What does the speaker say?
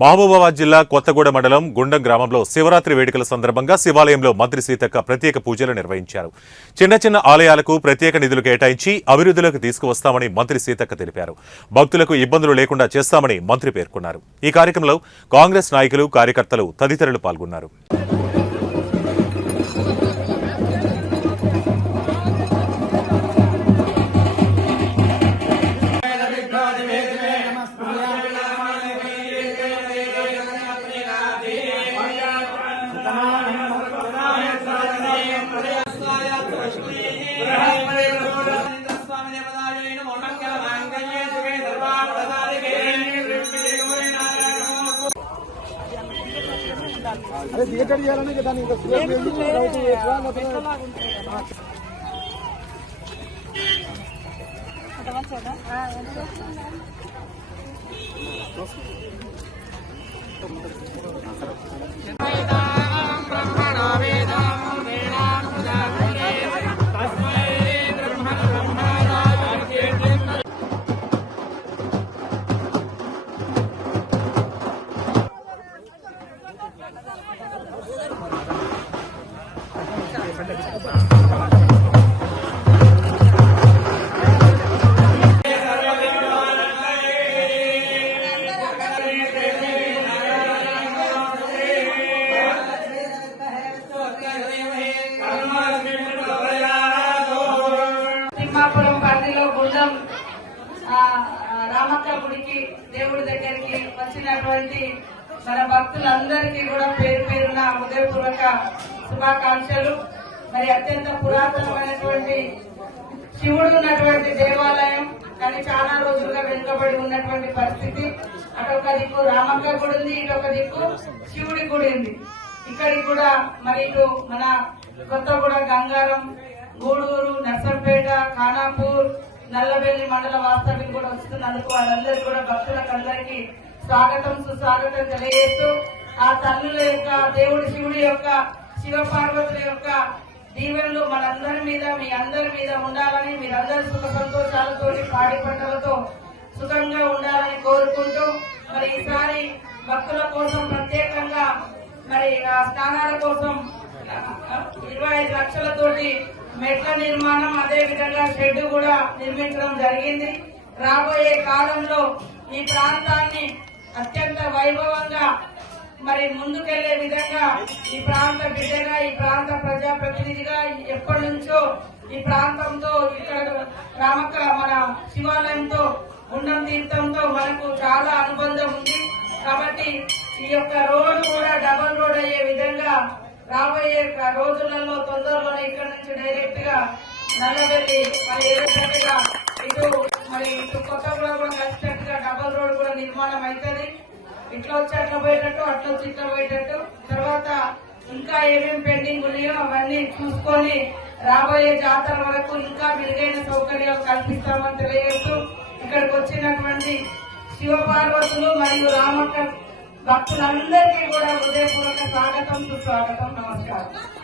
మహబూబాబాద్ జిల్లా కొత్తగూడ మండలం గుండం గ్రామంలో శివరాత్రి వేడుకల సందర్భంగా శివాలయంలో మంత్రి సీతక్క ప్రత్యేక పూజలు నిర్వహించారు. చిన్న చిన్న ఆలయాలకు ప్రత్యేక నిధులు కేటాయించి అభివృద్ధిలోకి తీసుకువస్తామని మంత్రి సీతక్క తెలిపారు. భక్తులకు ఇబ్బందులు లేకుండా చేస్తామని మంత్రి పేర్కొన్నారు. ఈ కార్యక్రమంలో కాంగ్రెస్ నాయకులు, కార్యకర్తలు తదితరులు పాల్గొన్నారు. అదే థియేటర్ చేయాలని దాన్ని రామక్క గుడికి దేవుడి దగ్గరికి వచ్చినటువంటి మన భక్తులందరికీ కూడా పేరు పేరున హృదయపూర్వక శుభాకాంక్షలు. మరి అత్యంత పురాతనమైనటువంటి శివుడు ఉన్నటువంటి దేవాలయం, కానీ చాలా రోజులుగా వెనుకబడి ఉన్నటువంటి పరిస్థితి. అటొక దిక్కు రామక్క గుడి ఉంది, ఇటొక దిక్కు శివుడి గుడి ఉంది. ఇక్కడికి కూడా మరి ఇటు మన కొత్తగూడ, గంగారం, గూడూరు, నర్సంపేట, ఖానాపూర్, నల్లబెల్లి మండల వాస్తవ్యులు కూడా వస్తున్నందుకు వాళ్ళందరికీ కూడా భక్తులకు అందరికీ స్వాగతం, సుస్వాగతం తెలియజేస్తూ ఆ తల్లుల యొక్క, దేవుడి శివుడి యొక్క, శివ పార్వతుల యొక్క దీవెనలు మనందరి మీద, మీ అందరి మీద ఉండాలని, మీరందరూ సుఖ సంతోషాలతో, పాడి పంటలతో సుఖంగా ఉండాలని కోరుకుంటూ మరి ఈసారి భక్తుల కోసం ప్రత్యేకంగా మరి స్నానాల కోసం 25 లక్షలతోటి మెట్ల నిర్మాణం, అదే విధంగా షెడ్ కూడా నిర్మించడం జరిగింది. రాబోయే కాలంలో ఈ ప్రాంతాన్ని అత్యంత వైభవంగా మరి ముందుకెళ్లే విధంగా ఈ ప్రాంత బిడ్డగా, ఈ ప్రాంత ప్రజాప్రతినిధిగా ఎప్పటి నుంచో ఈ ప్రాంతంతో, ఇక్కడ రామక్క మన శివాలయంతో, గుండం తీర్థంతో మనకు చాలా అనుబంధం ఉంది. కాబట్టి ఈ యొక్క రోడ్డు కూడా డబల్ రోడ్ అయ్యే విధంగా రాబోయే రోజులలో తొందరలోనే ఇక్కడ నుంచి డైరెక్ట్ గా నల్లబెల్లి మరి ఏదైనా ఇటు మరి ఇటు కొత్తగూడ కూడా కలిసినట్టుగా డబల్ రోడ్ కూడా నిర్మాణం అవుతుంది. ఇట్లా వచ్చి అట్లా పోయేటట్టు, అట్లా వచ్చి ఇట్లా పోయేటట్టు. తర్వాత ఇంకా ఏమేమి పెండింగ్ ఉన్నాయో అవన్నీ చూసుకొని రాబోయే జాతర వరకు ఇంకా మెరుగైన సౌకర్యాలు కల్పిస్తామని తెలియజేస్తూ ఇక్కడికి వచ్చినటువంటి శివపార్వతులు మరియు రామక్క భక్తులందరికీ కూడా హృదయపూర్వక స్వాగతం, సుస్వాగతం, నమస్కారం.